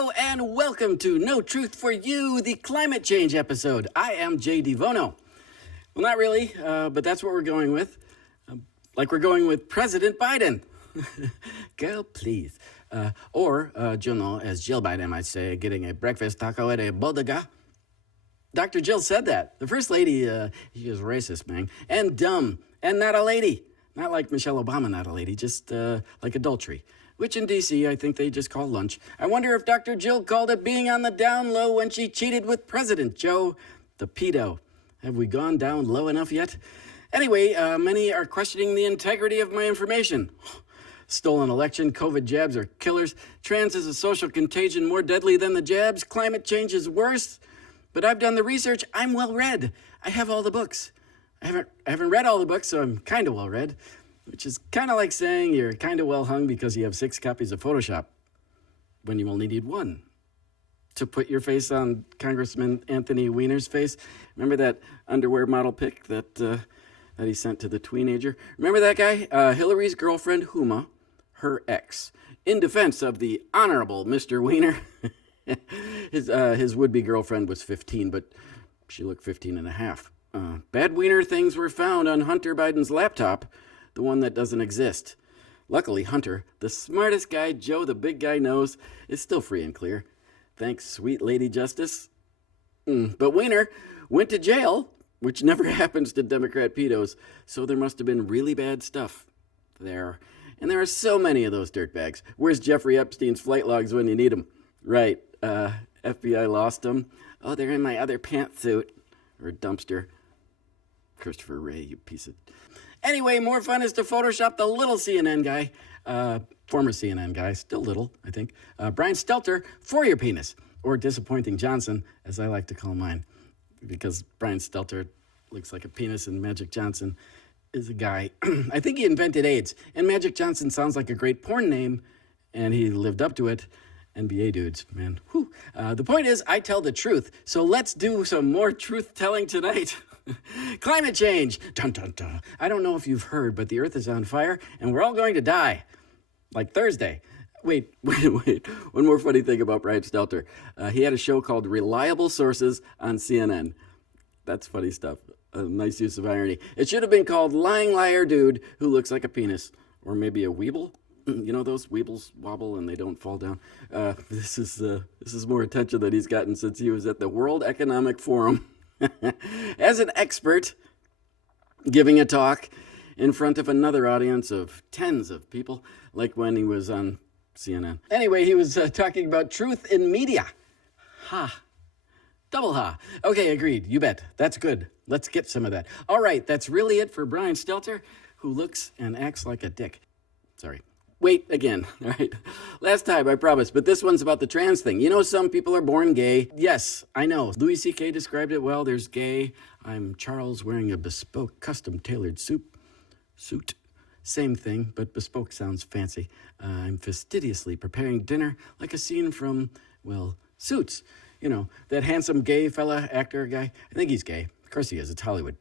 Hello and welcome to No Truth for You, the climate change episode. I am Jay Devono. Well, not really, but that's what we're going with. Like we're going with President Biden. Girl, please. Or, as Jill Biden might say, getting a breakfast taco at a bodega. Dr. Jill said that. The First Lady, she is racist, man. And dumb. And not a lady. Not like Michelle Obama, not a lady. Just like adultery. Which in D.C. I think they just call lunch. I wonder if Dr. Jill called it being on the down low when she cheated with President Joe, the pedo. Have we gone down low enough yet? Anyway, many are questioning the integrity of my information. Stolen election, COVID jabs are killers. Trans is a social contagion more deadly than the jabs. Climate change is worse. But I've done the research. I'm well read. I have all the books. I haven't read all the books, so I'm kind of well read. Which is kind of like saying you're kind of well hung because you have 6 copies of Photoshop when you only need 1 to put your face on Congressman Anthony Weiner's face. Remember that underwear model pic that he sent to the teenager? Remember that guy? Hillary's girlfriend, Huma, her ex. In defense of the Honorable Mr. Weiner, his would-be girlfriend was 15, but she looked 15 and a half. Bad Weiner things were found on Hunter Biden's laptop, the one that doesn't exist. Luckily, Hunter, the smartest guy Joe the big guy knows, is still free and clear. Thanks, sweet Lady Justice. But Weiner went to jail, which never happens to Democrat pedos, so there must have been really bad stuff there. And there are so many of those dirtbags. Where's Jeffrey Epstein's flight logs when you need them? Right, FBI lost them. Oh, they're in my other pantsuit. Or dumpster. Christopher Wray, you piece of... Anyway, more fun is to Photoshop the little CNN guy, former CNN guy, still little, I think, Brian Stelter, for your penis, or Disappointing Johnson, as I like to call mine, because Brian Stelter looks like a penis and Magic Johnson is a guy. I think he invented AIDS, and Magic Johnson sounds like a great porn name, and he lived up to it. NBA dudes, man. Whew. The point is, I tell the truth, so let's do some more truth-telling tonight. Climate change. Dun, dun, dun. I don't know if you've heard, but the earth is on fire and we're all going to die. Like Thursday. Wait. One more funny thing about Brian Stelter. He had a show called Reliable Sources on CNN. That's funny stuff. A nice use of irony. It should have been called Lying Liar Dude Who Looks Like a Penis. Or maybe a Weeble. You know those Weebles wobble and they don't fall down? This is more attention than he's gotten since he was at the World Economic Forum. As an expert, giving a talk in front of another audience of tens of people, like when he was on CNN. Anyway, he was talking about truth in media. Ha. Double ha. Okay, agreed. You bet. That's good. Let's get some of that. All right, that's really it for Brian Stelter, who looks and acts like a dick. Sorry. Wait, again, all right? Last time, I promise, but this one's about the trans thing. You know, some people are born gay. Yes, I know. Louis C.K. described it well. There's gay. I'm Charles wearing a bespoke, custom-tailored suit. Same thing, but bespoke sounds fancy. I'm fastidiously preparing dinner like a scene from, well, Suits. You know, that handsome gay fella, actor guy. I think he's gay. Of course he is. It's Hollywood.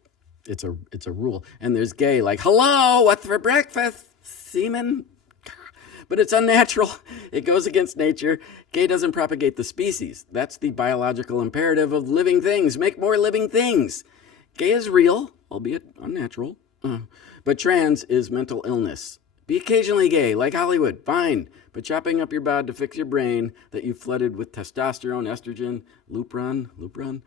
It's a rule. And there's gay like, hello, what's for breakfast? Semen? But it's unnatural. It goes against nature. Gay doesn't propagate the species. That's the biological imperative of living things. Make more living things. Gay is real, albeit unnatural. But trans is mental illness. Be occasionally gay, like Hollywood, fine. But chopping up your bod to fix your brain that you flooded with testosterone, estrogen, Lupron,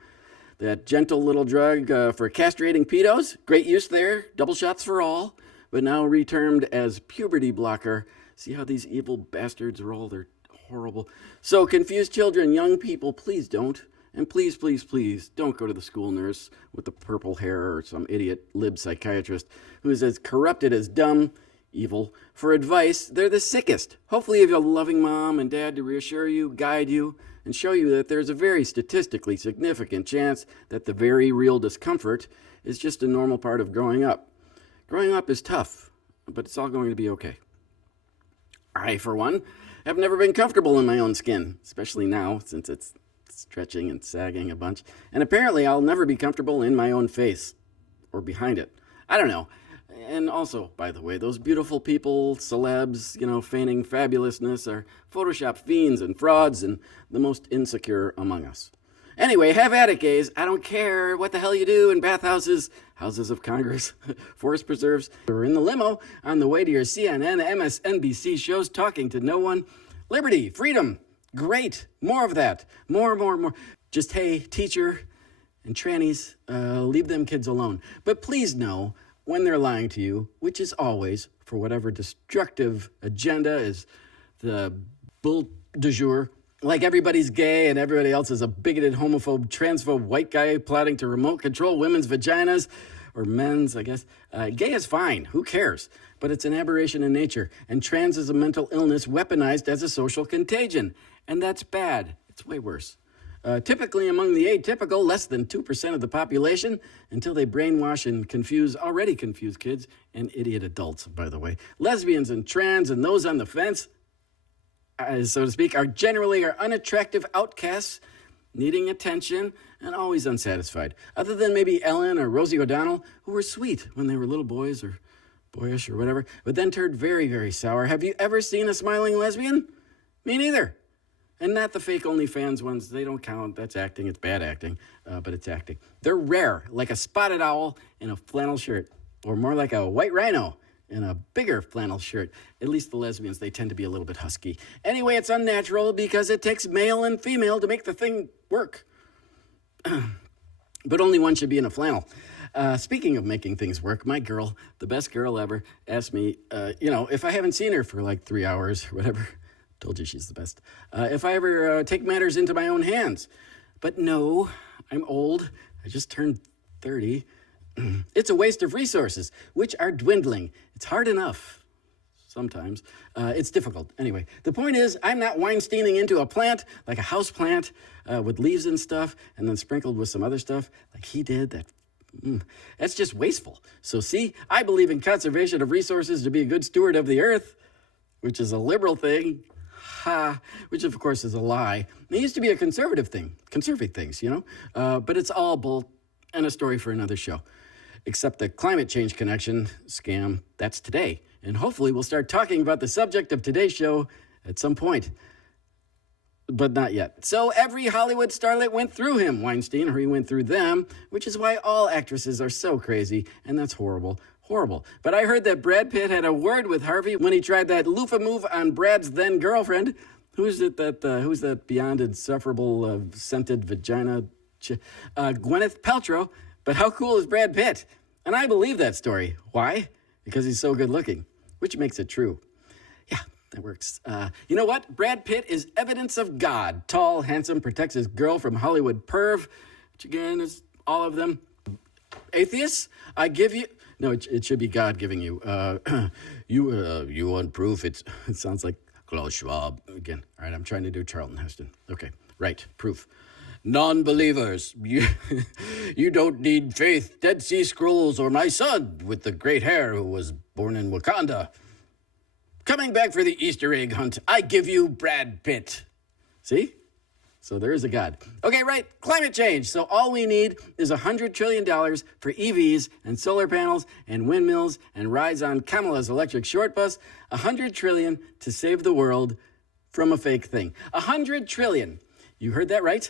that gentle little drug for castrating pedos, great use there, double shots for all, but now retermed as puberty blocker. See how these evil bastards roll? They're horrible. So confused children, young people, please don't. And please, please, please don't go to the school nurse with the purple hair or some idiot lib psychiatrist who's as corrupted as dumb, evil. For advice, they're the sickest. Hopefully you have a loving mom and dad to reassure you, guide you, and show you that there's a very statistically significant chance that the very real discomfort is just a normal part of growing up. Growing up is tough, but it's all going to be okay. I, for one, have never been comfortable in my own skin, especially now since it's stretching and sagging a bunch. And apparently I'll never be comfortable in my own face or behind it. I don't know. And also, by the way, those beautiful people, celebs, feigning fabulousness are Photoshop fiends and frauds and the most insecure among us. Anyway, have at it, gays. I don't care what the hell you do in bathhouses, houses of Congress, forest preserves, or in the limo on the way to your CNN, MSNBC shows talking to no one. Liberty, freedom, great. More of that. More. Just, hey, teacher and trannies, leave them kids alone. But please know, when they're lying to you, which is always for whatever destructive agenda is the bull du jour, like everybody's gay and everybody else is a bigoted, homophobe, transphobe white guy plotting to remote control women's vaginas, or men's, I guess. Gay is fine, who cares? But it's an aberration in nature, and trans is a mental illness weaponized as a social contagion. And that's bad. It's way worse. Typically among the atypical, less than 2% of the population, until they brainwash and confuse already confused kids and idiot adults, by the way. Lesbians and trans and those on the fence, so to speak, are generally unattractive outcasts, needing attention and always unsatisfied. Other than maybe Ellen or Rosie O'Donnell, who were sweet when they were little boys or boyish or whatever, but then turned very, very sour. Have you ever seen a smiling lesbian? Me neither. And not the fake OnlyFans ones. They don't count. That's acting. It's bad acting, but it's acting. They're rare, like a spotted owl in a flannel shirt, or more like a white rhino in a bigger flannel shirt. At least the lesbians, they tend to be a little bit husky. Anyway, it's unnatural because it takes male and female to make the thing work. But only one should be in a flannel. Speaking of making things work, my girl, the best girl ever, asked me, if I haven't seen her for like 3 hours or whatever, told you she's the best, if I ever take matters into my own hands. But no, I'm old. I just turned 30. It's a waste of resources, which are dwindling. It's hard enough. Sometimes. It's difficult. Anyway, the point is, I'm not Weinsteining into a plant, like a house plant, with leaves and stuff, and then sprinkled with some other stuff, like he did. That's just wasteful. So see, I believe in conservation of resources to be a good steward of the earth, which is a liberal thing, which of course is a lie. It used to be a conservative thing, conserving things, but it's all bull and a story for another show. Except the climate change connection scam, that's today. And hopefully we'll start talking about the subject of today's show at some point. But not yet. So every Hollywood starlet went through him, Weinstein, or he went through them, which is why all actresses are so crazy, and that's horrible. Horrible. But I heard that Brad Pitt had a word with Harvey when he tried that loofah move on Brad's then girlfriend. Who's that beyond insufferable scented vagina? Gwyneth Paltrow. But how cool is Brad Pitt? And I believe that story. Why? Because he's so good looking, which makes it true. Yeah, that works. You know what? Brad Pitt is evidence of God. Tall, handsome, protects his girl from Hollywood perv, which again is all of them. Atheists, I give you... No, it should be God giving you. You want proof? It sounds like Klaus Schwab again. All right, I'm trying to do Charlton Heston. Okay, right, proof. Non-believers, you don't need faith, Dead Sea Scrolls, or my son with the great hair who was born in Wakanda. Coming back for the Easter egg hunt, I give you Brad Pitt. See? So there is a God. Okay, right, climate change. So all we need is $100 trillion for EVs and solar panels and windmills and rides on Kamala's electric short bus. $100 trillion to save the world from a fake thing. $100 trillion. You heard that right?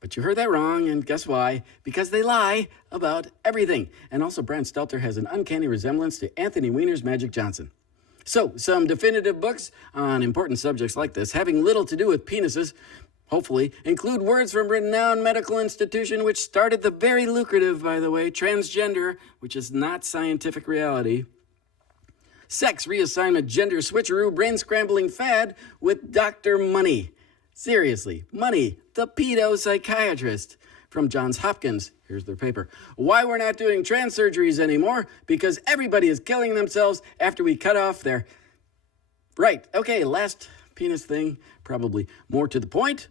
But you heard that wrong, and guess why? Because they lie about everything. And also, Brian Stelter has an uncanny resemblance to Anthony Weiner's Magic Johnson. So, some definitive books on important subjects like this, having little to do with penises, hopefully, include words from renowned medical institution which started the very lucrative, by the way, transgender, which is not scientific reality, sex reassignment, gender switcheroo, brain-scrambling fad with Dr. Money. Seriously, Money, the pedo psychiatrist from Johns Hopkins. Here's their paper. Why we're not doing trans surgeries anymore? Because everybody is killing themselves after we cut off their... Right, okay, last penis thing, probably more to the point.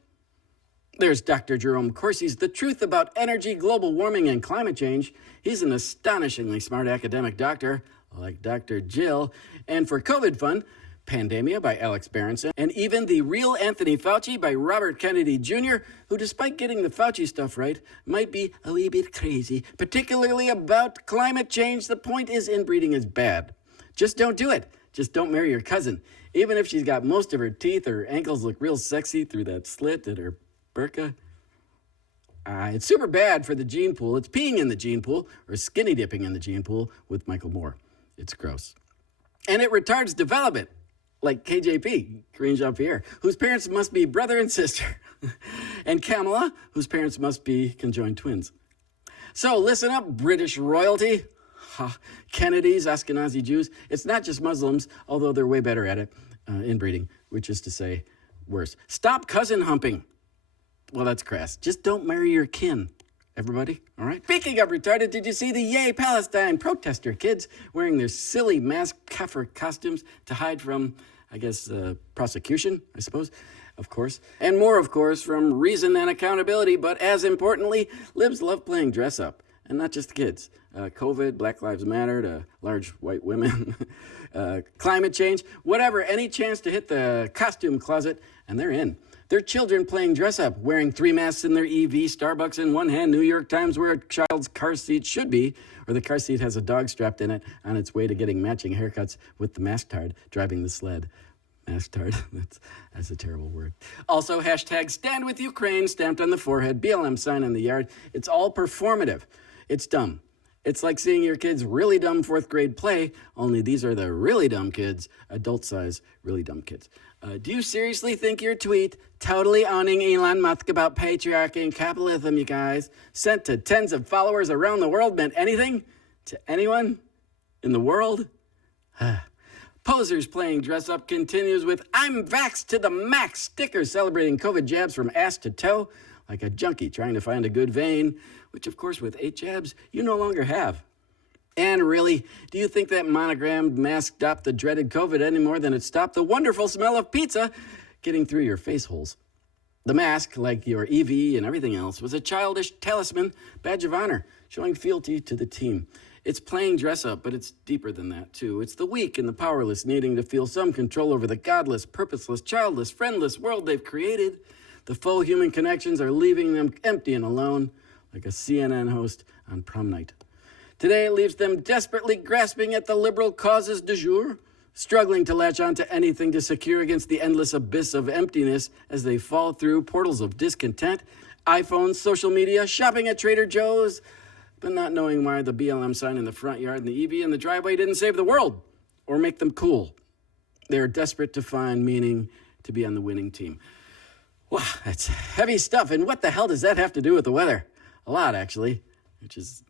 There's Dr. Jerome Corsi's The Truth About Energy, Global Warming, and Climate Change. He's an astonishingly smart academic doctor, like Dr. Jill. And for COVID fun, Pandemia by Alex Berenson, and even The Real Anthony Fauci by Robert Kennedy Jr., who, despite getting the Fauci stuff right, might be a wee bit crazy, particularly about climate change. The point is, inbreeding is bad. Just don't do it. Just don't marry your cousin. Even if she's got most of her teeth, her ankles look real sexy through that slit in her burqa. It's super bad for the gene pool. It's peeing in the gene pool, or skinny dipping in the gene pool with Michael Moore. It's gross. And it retards development, like KJP, Karine Jean-Pierre, whose parents must be brother and sister, and Kamala, whose parents must be conjoined twins. So listen up, British royalty. Kennedys, Ashkenazi Jews. It's not just Muslims, although they're way better at it, inbreeding, which is to say worse. Stop cousin humping. Well, that's crass. Just don't marry your kin, everybody, all right? Speaking of retarded, did you see the Yay Palestine protester kids wearing their silly mask kafir costumes to hide from, I guess, prosecution, I suppose, of course. And more, of course, from reason and accountability, but as importantly, libs love playing dress up. And not just the kids. COVID, Black Lives Matter to large white women, climate change, whatever, any chance to hit the costume closet, and they're in. Their children playing dress up, wearing 3 masks in their EV, Starbucks in one hand, New York Times where a child's car seat should be, or the car seat has a dog strapped in it on its way to getting matching haircuts with the masktard driving the sled. Masktard, that's a terrible word. Also, hashtag Stand With Ukraine stamped on the forehead, BLM sign in the yard. It's all performative. It's dumb. It's like seeing your kids' really dumb 4th grade play, only these are the really dumb kids, adult size, really dumb kids. Do you seriously think your tweet, totally owning Elon Musk about patriarchy and capitalism, you guys, sent to tens of followers around the world meant anything to anyone in the world? Posers playing dress up continues with I'm vaxxed to the max stickers celebrating COVID jabs from ass to toe, like a junkie trying to find a good vein, which of course with 8 jabs you no longer have. And really, do you think that monogrammed mask stopped the dreaded COVID any more than it stopped the wonderful smell of pizza getting through your face holes? The mask, like your EV and everything else, was a childish talisman, badge of honor, showing fealty to the team. It's playing dress up, but it's deeper than that, too. It's the weak and the powerless needing to feel some control over the godless, purposeless, childless, friendless world they've created. The faux human connections are leaving them empty and alone, like a CNN host on prom night. Today, it leaves them desperately grasping at the liberal causes du jour, struggling to latch on to anything to secure against the endless abyss of emptiness as they fall through portals of discontent, iPhones, social media, shopping at Trader Joe's, but not knowing why the BLM sign in the front yard and the EV in the driveway didn't save the world or make them cool. They're desperate to find meaning to be on the winning team. Wow, that's heavy stuff. And what the hell does that have to do with the weather? A lot, actually, which is,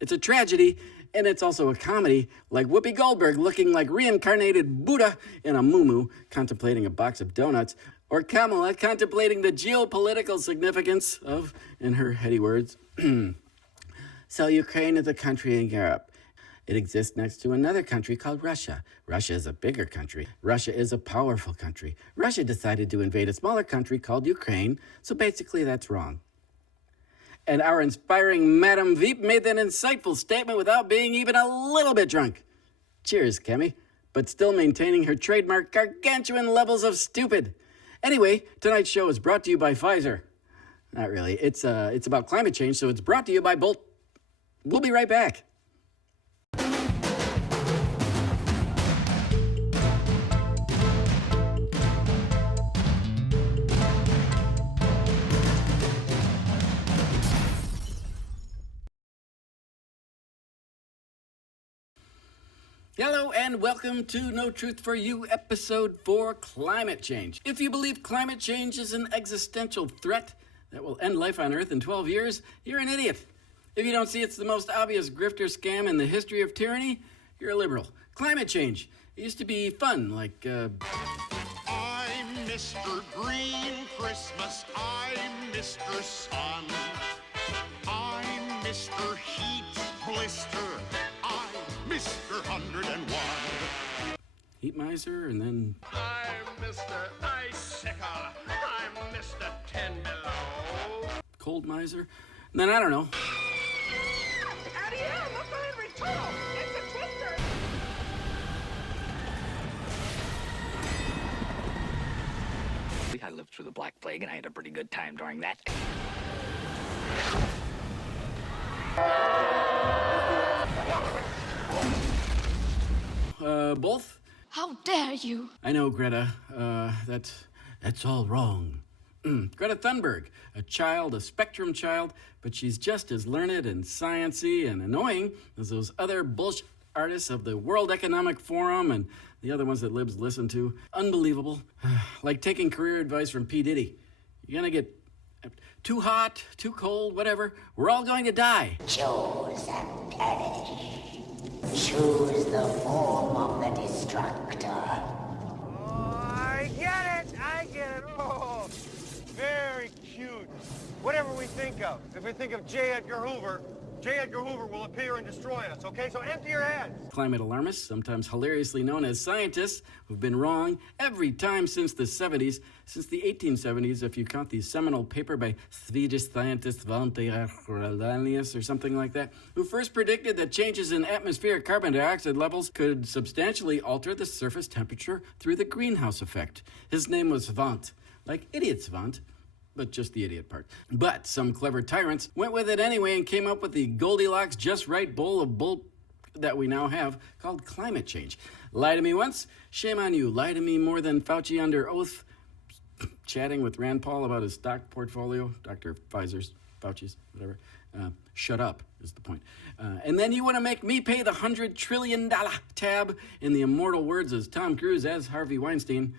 it's a tragedy, and it's also a comedy, like Whoopi Goldberg looking like reincarnated Buddha in a muumuu contemplating a box of donuts, or Kamala contemplating the geopolitical significance of, in her heady words, so Ukraine is a country in Europe. It exists next to another country called Russia. Russia is a bigger country. Russia is a powerful country. Russia decided to invade a smaller country called Ukraine, so basically that's wrong. And our inspiring Madame Veep made that insightful statement without being even a little bit drunk. Cheers, Kemi, but still maintaining her trademark gargantuan levels of stupid. Anyway, tonight's show is brought to you by Pfizer. Not really. It's about climate change, so it's brought to you by Bolt. We'll be right back. Hello and welcome to No Truth for You, episode 4, Climate Change. If you believe climate change is an existential threat that will end life on Earth in 12 years, you're an idiot. If you don't see it's the most obvious grifter scam in the history of tyranny, you're a liberal. Climate change. It used to be fun, like, I'm Mr. Green Christmas, I'm Mr. Sun, I'm Mr. Heat Blister, I'm Mr. 101. Heat miser, and then... I'm Mr. Icicle, I'm Mr. 10 Below. Cold miser. And then, I don't know. Out of here! Look behind my tunnel! It's a twister! I lived through the Black Plague, and I had a pretty good time during that. Both? How dare you? I know, Greta. That's all wrong. Greta Thunberg, a spectrum child, but she's just as learned and sciencey and annoying as those other bullshit artists of the World Economic Forum and the other ones that libs listen to. Unbelievable. Like taking career advice from P. Diddy. You're gonna get too hot, too cold, whatever. We're all going to die. Choose and perish. Choose the form of the destructor. I get it. Oh, very cute. Whatever we think of. If we think of J. Edgar Hoover will appear and destroy us, okay? So empty your heads. Climate alarmists, sometimes hilariously known as scientists, who've been wrong every time since the 70s, since the 1870s, if you count the seminal paper by Swedish scientist Svante Arrhenius or something like that, who first predicted that changes in atmospheric carbon dioxide levels could substantially alter the surface temperature through the greenhouse effect. His name was Svante, like idiot Svante, but just the idiot part. But some clever tyrants went with it anyway and came up with the Goldilocks just right bowl of bull that we now have called climate change. Lie to me once, shame on you. Lie to me more than Fauci under oath, chatting with Rand Paul about his stock portfolio, Dr. Pfizer's, Fauci's, whatever. Shut up is the point. And then you want to make me pay the $100 trillion tab in the immortal words as Tom Cruise as Harvey Weinstein.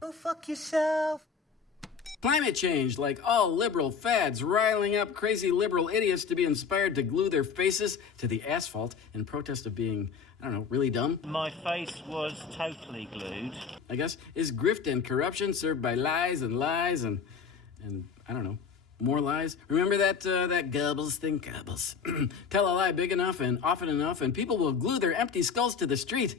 Go fuck yourself. Climate change, like all liberal fads, riling up crazy liberal idiots to be inspired to glue their faces to the asphalt in protest of being, I don't know, really dumb. My face was totally glued. I guess, is grift and corruption served by lies and I don't know, more lies. Remember that Goebbels thing? Goebbels. Tell a lie big enough and often enough, and people will glue their empty skulls to the street.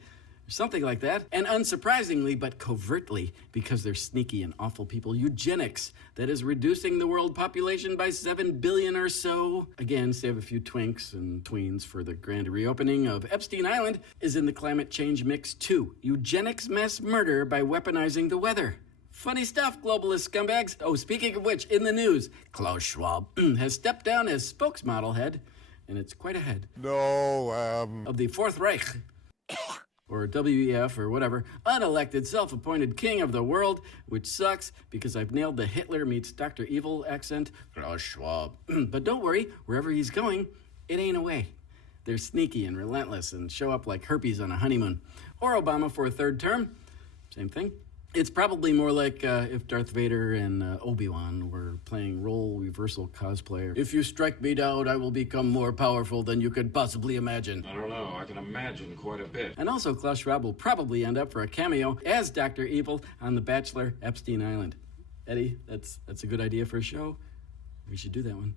Something like that. And unsurprisingly, but covertly, because they're sneaky and awful people, eugenics, that is reducing the world population by 7 billion or so. Again, save a few twinks and tweens for the grand reopening of Epstein Island, is in the climate change mix too. Eugenics mass murder by weaponizing the weather. Funny stuff, globalist scumbags. Oh, speaking of which, in the news, Klaus Schwab has stepped down as spokesmodel head, and it's quite a head. Of the Fourth Reich. Or WEF, or whatever, unelected, self-appointed king of the world, which sucks because I've nailed the Hitler meets Dr. Evil accent, Klaus Schwab. But don't worry, wherever he's going, it ain't away. They're sneaky and relentless and show up like herpes on a honeymoon. Or Obama for a third term, same thing. It's probably more like if Darth Vader and Obi-Wan were playing role reversal cosplay. If you strike me down, I will become more powerful than you could possibly imagine. I don't know. I can imagine quite a bit. And also, Klaus Schwab will probably end up for a cameo as Dr. Evil on The Bachelor, Epstein Island. Eddie, that's a good idea for a show. We should do that one.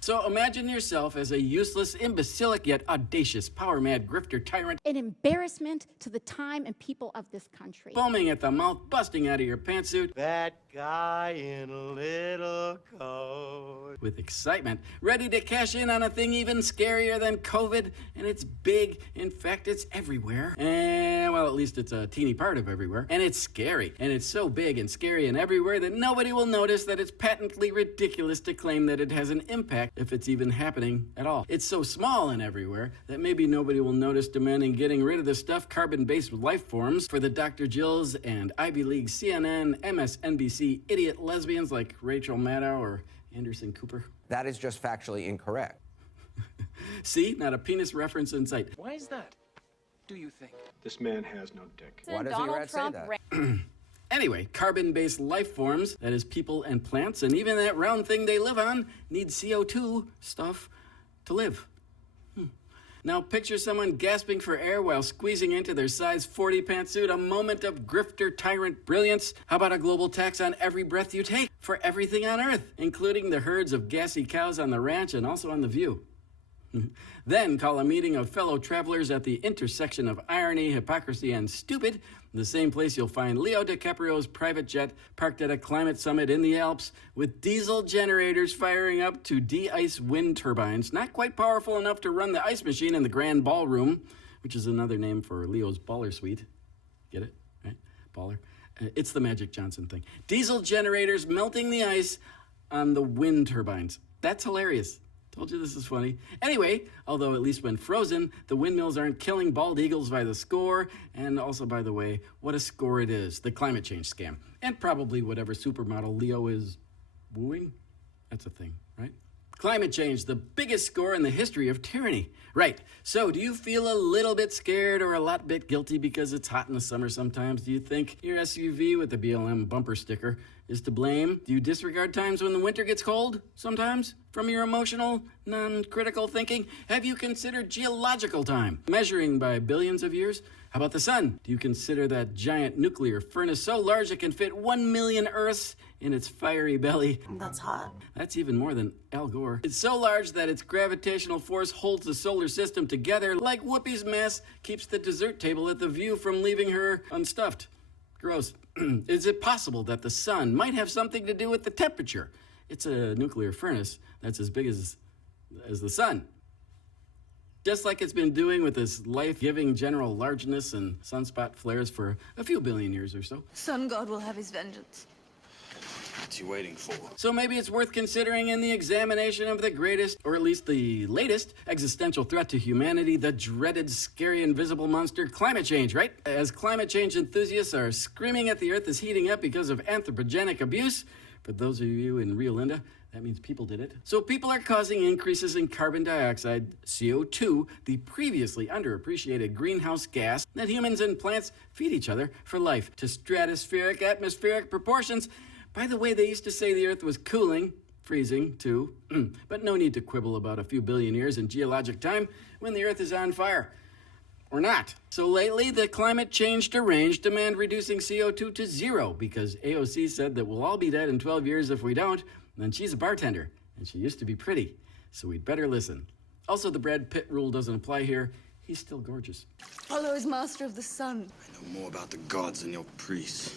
So imagine yourself as a useless, imbecilic, yet audacious, power-mad grifter tyrant. An embarrassment to the time and people of this country. Foaming at the mouth, busting out of your pantsuit. That guy in a little coat. With excitement, ready to cash in on a thing even scarier than COVID. And it's big. In fact, it's everywhere. And, well, at least it's a teeny part of everywhere. And it's scary. And it's so big and scary and everywhere that nobody will notice that it's patently ridiculous to claim that it has an impact if it's even happening at all. It's so small and everywhere that maybe nobody will notice demanding getting rid of the stuff carbon-based life forms for the Dr. Jills and Ivy League, CNN, MSNBC idiot lesbians like Rachel Maddow or Anderson Cooper. That is just factually incorrect. See, not a penis reference in sight. Why is that, do you think? This man has no dick. Why does he rat say that? Anyway, carbon-based life forms, that is people and plants, and even that round thing they live on, need CO2 stuff to live. Now picture someone gasping for air while squeezing into their size 40 pantsuit, a moment of grifter tyrant brilliance. How about a global tax on every breath you take for everything on Earth, including the herds of gassy cows on the ranch and also on The View? Then call a meeting of fellow travelers at the intersection of irony, hypocrisy, and stupid, the same place you'll find Leo DiCaprio's private jet parked at a climate summit in the Alps with diesel generators firing up to de-ice wind turbines, not quite powerful enough to run the ice machine in the Grand Ballroom, which is another name for Leo's baller suite. Get it? Right? Baller. It's the Magic Johnson thing. Diesel generators melting the ice on the wind turbines. That's hilarious. Told you this is funny. Anyway, although at least when frozen, the windmills aren't killing bald eagles by the score. And also, by the way, what a score it is. The climate change scam. And probably whatever supermodel Leo is wooing. That's a thing, right? Climate change, the biggest score in the history of tyranny. Right. So do you feel a little bit scared or a lot bit guilty because it's hot in the summer sometimes? Do you think your SUV with the BLM bumper sticker is to blame? Do you disregard times when the winter gets cold sometimes from your emotional, non-critical thinking? Have you considered geological time, measuring by billions of years? How about the sun? Do you consider that giant nuclear furnace so large it can fit 1 million Earths in its fiery belly? That's hot. That's even more than Al Gore. It's so large that its gravitational force holds the solar system together like Whoopi's mass keeps the dessert table at the View from leaving her unstuffed. Gross. Is it possible that the sun might have something to do with the temperature? It's a nuclear furnace that's as big as the sun. Just like it's been doing with this life-giving general largeness and sunspot flares for a few billion years or so. Sun God will have his vengeance. What's he waiting for? So maybe it's worth considering in the examination of the greatest, or at least the latest, existential threat to humanity, the dreaded, scary, invisible monster, climate change, right? As climate change enthusiasts are screaming at the Earth is heating up because of anthropogenic abuse, for those of you in Rio Linda, that means people did it. So people are causing increases in carbon dioxide, CO2, the previously underappreciated greenhouse gas that humans and plants feed each other for life, to stratospheric, atmospheric proportions. By the way, they used to say the Earth was cooling, freezing too, but no need to quibble about a few billion years in geologic time when the Earth is on fire. Or not. So lately, the climate change deranged demand reducing CO2 to zero because AOC said that we'll all be dead in 12 years if we don't. And she's a bartender, and she used to be pretty, so we'd better listen. Also, the Brad Pitt rule doesn't apply here. He's still gorgeous. Apollo is master of the sun. I know more about the gods than your priests.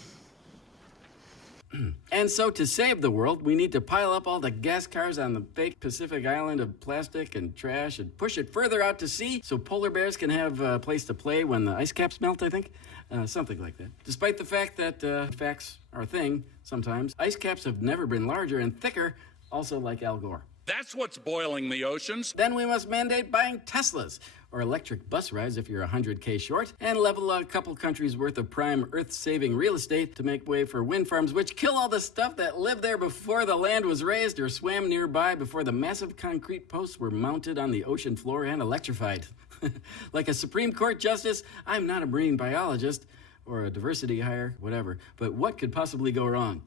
And so to save the world, we need to pile up all the gas cars on the fake Pacific island of plastic and trash and push it further out to sea so polar bears can have a place to play when the ice caps melt, I think. Something like that. Despite the fact that facts are a thing sometimes, ice caps have never been larger and thicker, also like Al Gore. That's what's boiling the oceans. Then we must mandate buying Teslas or electric bus rides if you're 100K short, and level a couple countries worth of prime earth-saving real estate to make way for wind farms which kill all the stuff that lived there before the land was raised or swam nearby before the massive concrete posts were mounted on the ocean floor and electrified. Like a Supreme Court justice, I'm not a marine biologist or a diversity hire, whatever, but what could possibly go wrong?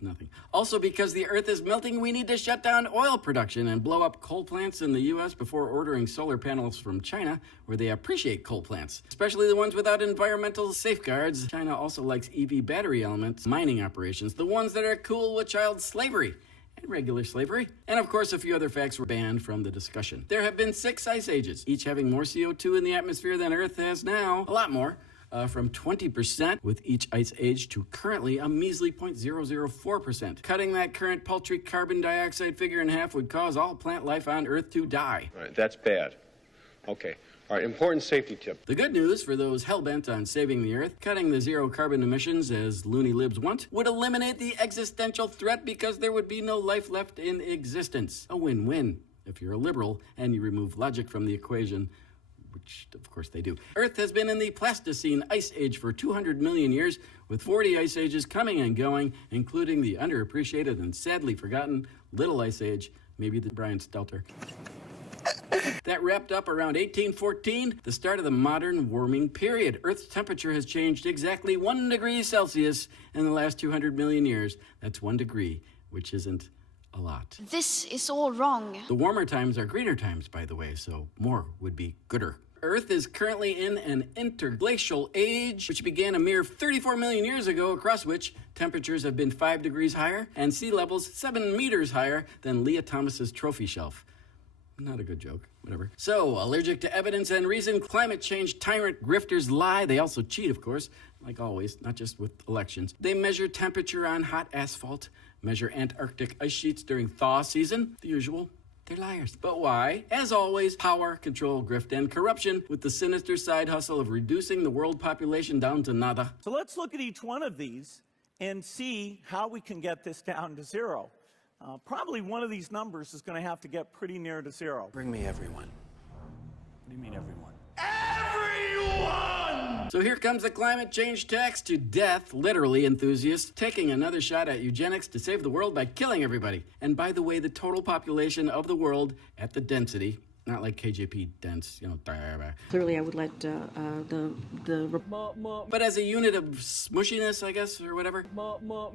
Nothing. Also, because the Earth is melting, we need to shut down oil production and blow up coal plants in the U.S. before ordering solar panels from China, where they appreciate coal plants, especially the ones without environmental safeguards. China also likes EV battery elements, mining operations, the ones that are cool with child slavery and regular slavery. And of course, a few other facts were banned from the discussion. There have been 6 ice ages, each having more CO2 in the atmosphere than Earth has now, a lot more. From 20% with each ice age to currently a measly 0.004%. Cutting that current paltry carbon dioxide figure in half would cause all plant life on Earth to die. All right, that's bad. Okay. All right, important safety tip. The good news for those hell-bent on saving the Earth, cutting the zero carbon emissions as loony libs want, would eliminate the existential threat because there would be no life left in existence. A win-win if you're a liberal and you remove logic from the equation, which of course they do. Earth has been in the Pleistocene ice age for 200 million years, with 40 ice ages coming and going, including the underappreciated and sadly forgotten Little Ice Age, maybe the Brian Stelter. That wrapped up around 1814, the start of the modern warming period. Earth's temperature has changed exactly 1 degree Celsius in the last 200 million years. That's 1 degree, which isn't a lot. This is all wrong. The warmer times are greener times, by the way, so more would be gooder. Earth is currently in an interglacial age, which began a mere 34 million years ago, across which temperatures have been 5 degrees higher and sea levels 7 meters higher than Leah Thomas's trophy shelf. Not a good joke, whatever. So, allergic to evidence and reason, climate change tyrant grifters lie. They also cheat, of course, like always, not just with elections. They measure temperature on hot asphalt, measure Antarctic ice sheets during thaw season, the usual. They're liars. But why? As always, power, control, grift, and corruption, with the sinister side hustle of reducing the world population down to nada. So let's look at each one of these and see how we can get this down to zero. Probably one of these numbers is going to have to get pretty near to zero. Bring me everyone. What do you mean, everyone? So here comes the climate change tax to death, literally, enthusiasts, taking another shot at eugenics to save the world by killing everybody. And by the way, the total population of the world at the density, not like KJP dense, Clearly, I would let but as a unit of smushiness, I guess, or whatever,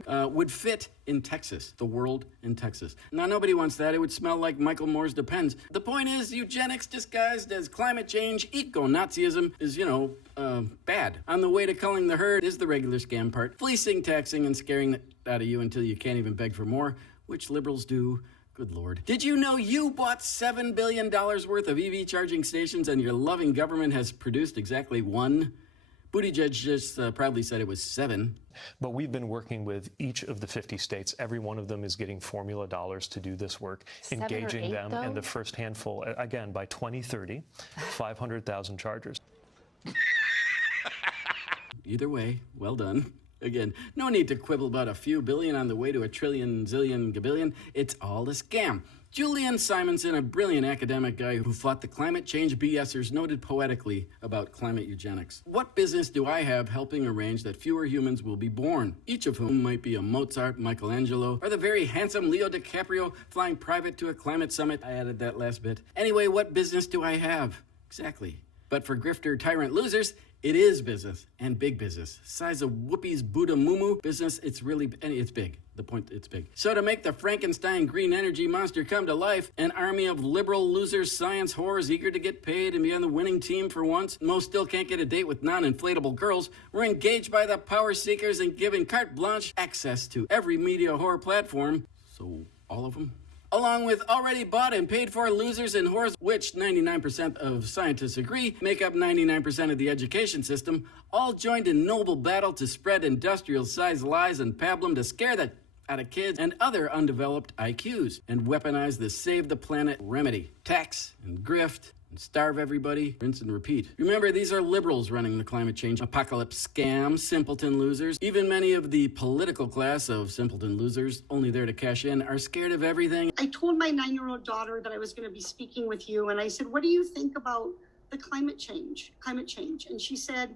would fit in Texas, the world in Texas. Now, nobody wants that. It would smell like Michael Moore's Depends. The point is, eugenics disguised as climate change, eco-Nazism, is, bad. On the way to culling the herd is the regular scam part, fleecing, taxing, and scaring it out of you until you can't even beg for more, which liberals do. Good Lord. Did you know you bought $7 billion worth of EV charging stations and your loving government has produced exactly one? Buttigieg just proudly said it was 7. But we've been working with each of the 50 states. Every one of them is getting formula dollars to do this work, engaging them in the first handful. Again, by 2030, 500,000 chargers. Either way, well done. Again, no need to quibble about a few billion on the way to a trillion, zillion, gabillion. It's all a scam. Julian Simonson, a brilliant academic guy who fought the climate change BSers, noted poetically about climate eugenics. What business do I have helping arrange that fewer humans will be born, each of whom might be a Mozart, Michelangelo, or the very handsome Leo DiCaprio flying private to a climate summit? I added that last bit. Anyway, what business do I have? Exactly. But for grifter tyrant losers, it is business, and big business. Size of Whoopi's Buddha Mumu business, it's big. The point, it's big. So to make the Frankenstein green energy monster come to life, an army of liberal losers, science whores eager to get paid and be on the winning team for once, most still can't get a date with non-inflatable girls, were engaged by the power seekers and given carte blanche access to every media whore platform. So, all of them? Along with already bought and paid for losers and whores, which 99% of scientists agree make up 99% of the education system, all joined in noble battle to spread industrial-sized lies and pablum to scare the out of kids and other undeveloped IQs, and weaponize the Save the Planet remedy. Tax and grift and starve everybody, rinse and repeat. Remember, these are liberals running the climate change apocalypse scam, simpleton losers. Even many of the political class of simpleton losers, only there to cash in, are scared of everything. I told my 9-year-old daughter that I was going to be speaking with you, and I said, what do you think about the climate change? And she said,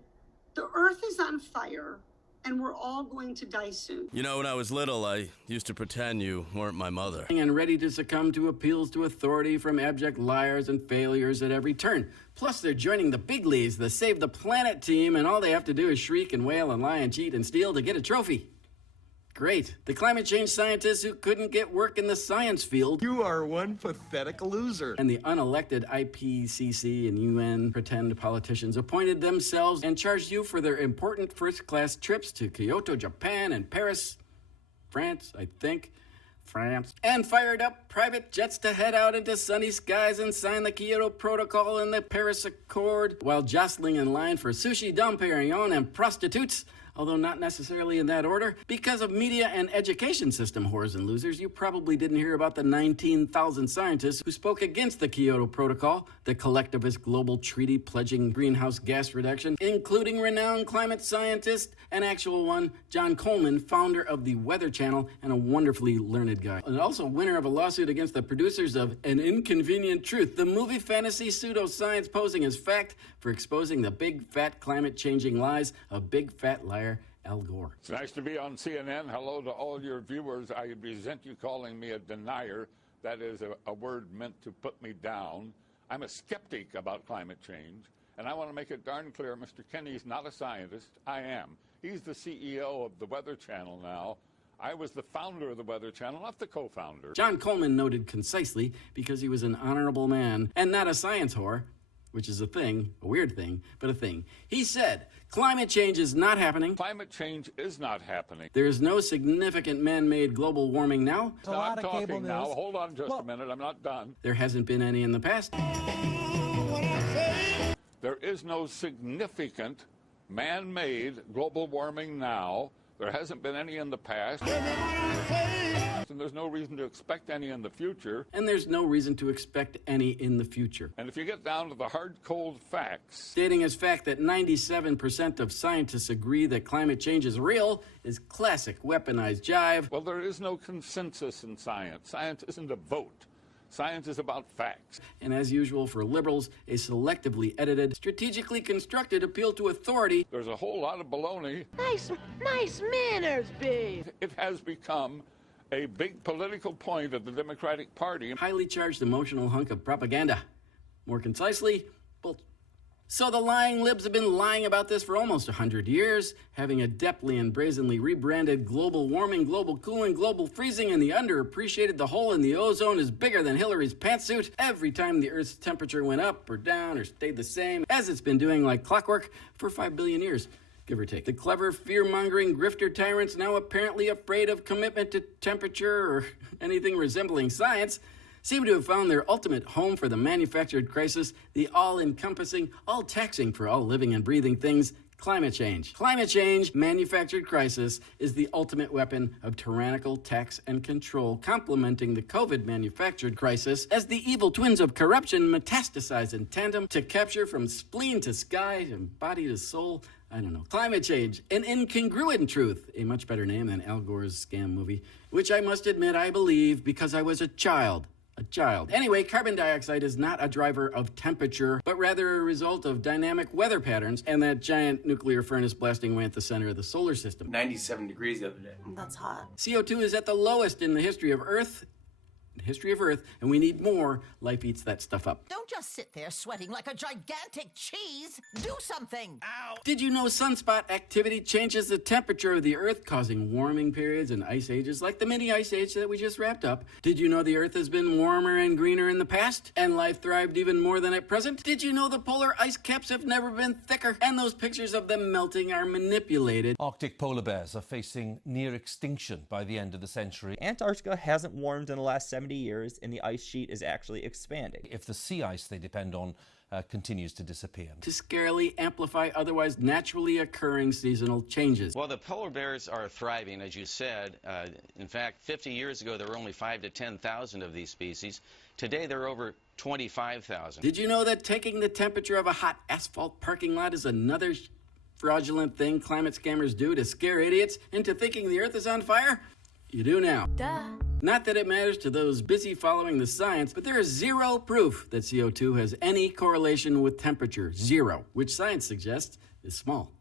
the earth is on fire, and we're all going to die soon. You know, when I was little, I used to pretend you weren't my mother. And ready to succumb to appeals to authority from abject liars and failures at every turn. Plus, they're joining the big leagues, the Save the Planet team, and all they have to do is shriek and wail and lie and cheat and steal to get a trophy. Great. The climate change scientists who couldn't get work in the science field. You are one pathetic loser. And the unelected IPCC and UN pretend politicians appointed themselves and charged you for their important first-class trips to Kyoto, Japan, and Paris, France, I think. France. And fired up private jets to head out into sunny skies and sign the Kyoto Protocol and the Paris Accord, while jostling in line for sushi, Dom Perignon, and prostitutes, although not necessarily in that order. Because of media and education system whores and losers, you probably didn't hear about the 19,000 scientists who spoke against the Kyoto Protocol, the collectivist global treaty pledging greenhouse gas reduction, including renowned climate scientist, an actual one, John Coleman, founder of the Weather Channel and a wonderfully learned guy. And also winner of a lawsuit against the producers of An Inconvenient Truth, the movie fantasy pseudoscience posing as fact for exposing the big fat climate changing lies of big fat liar Al Gore. It's nice to be on CNN. Hello to all your viewers. I resent you calling me a denier. That is a word meant to put me down. I'm a skeptic about climate change, and I want to make it darn clear, Mr. Kenny's not a scientist. I am. He's the CEO of the Weather Channel now. I was the founder of the Weather Channel, not the co-founder. John Coleman noted concisely because he was an honorable man and not a science whore, which is a thing, a weird thing, but a thing. He said, climate change is not happening. Climate change is not happening. There is no significant man-made global warming now. I'm talking now. Hold on just a minute. I'm not done. There hasn't been any in the past. There is no significant man-made global warming now. There hasn't been any in the past, and there's no reason to expect any in the future. And there's no reason to expect any in the future. And if you get down to the hard, cold facts, stating as fact that 97% of scientists agree that climate change is real is classic weaponized jive. Well, there is no consensus in science. Science isn't a vote. Science is about facts. And as usual for liberals, a selectively edited, strategically constructed appeal to authority. There's a whole lot of baloney. Nice manners, babe. It has become a big political point of the Democratic Party. Highly charged emotional hunk of propaganda. More concisely, so the lying libs have been lying about this for almost 100 years, having adeptly and brazenly rebranded global warming, global cooling, global freezing, and the underappreciated the hole in the ozone is bigger than Hillary's pantsuit every time the Earth's temperature went up or down or stayed the same, as it's been doing like clockwork for 5 billion years, give or take. The clever, fear-mongering grifter tyrants, now apparently afraid of commitment to temperature or anything resembling science, seem to have found their ultimate home for the manufactured crisis, the all-encompassing, all-taxing for all living and breathing things, climate change. Climate change, manufactured crisis, is the ultimate weapon of tyrannical tax and control, complementing the COVID manufactured crisis as the evil twins of corruption metastasize in tandem to capture from spleen to sky and body to soul. I don't know. Climate change, an incongruent truth, a much better name than Al Gore's scam movie, which I must admit I believe because I was a child. Anyway, carbon dioxide is not a driver of temperature, but rather a result of dynamic weather patterns and that giant nuclear furnace blasting away at the center of the solar system. 97 degrees the other day. That's hot. CO2 is at the lowest in the history of Earth, and we need more. Life eats that stuff up. Don't just sit there sweating like a gigantic cheese. Do something. Ow. Did you know sunspot activity changes the temperature of the Earth, causing warming periods and ice ages like the mini ice age that we just wrapped up? Did you know the Earth has been warmer and greener in the past, and life thrived even more than at present? Did you know the polar ice caps have never been thicker, and those pictures of them melting are manipulated? Arctic polar bears are facing near extinction by the end of the century. Antarctica hasn't warmed in the last 70 years, and the ice sheet is actually expanding. If the sea ice they depend on continues to disappear. To scarily amplify otherwise naturally occurring seasonal changes. Well, the polar bears are thriving, as you said. In fact, 50 years ago, there were only 5,000 to 10,000 of these species. Today, there are over 25,000. Did you know that taking the temperature of a hot asphalt parking lot is another fraudulent thing climate scammers do to scare idiots into thinking the Earth is on fire? You do now. Duh. Not that it matters to those busy following the science, but there is zero proof that CO2 has any correlation with temperature. Zero, which science suggests is small.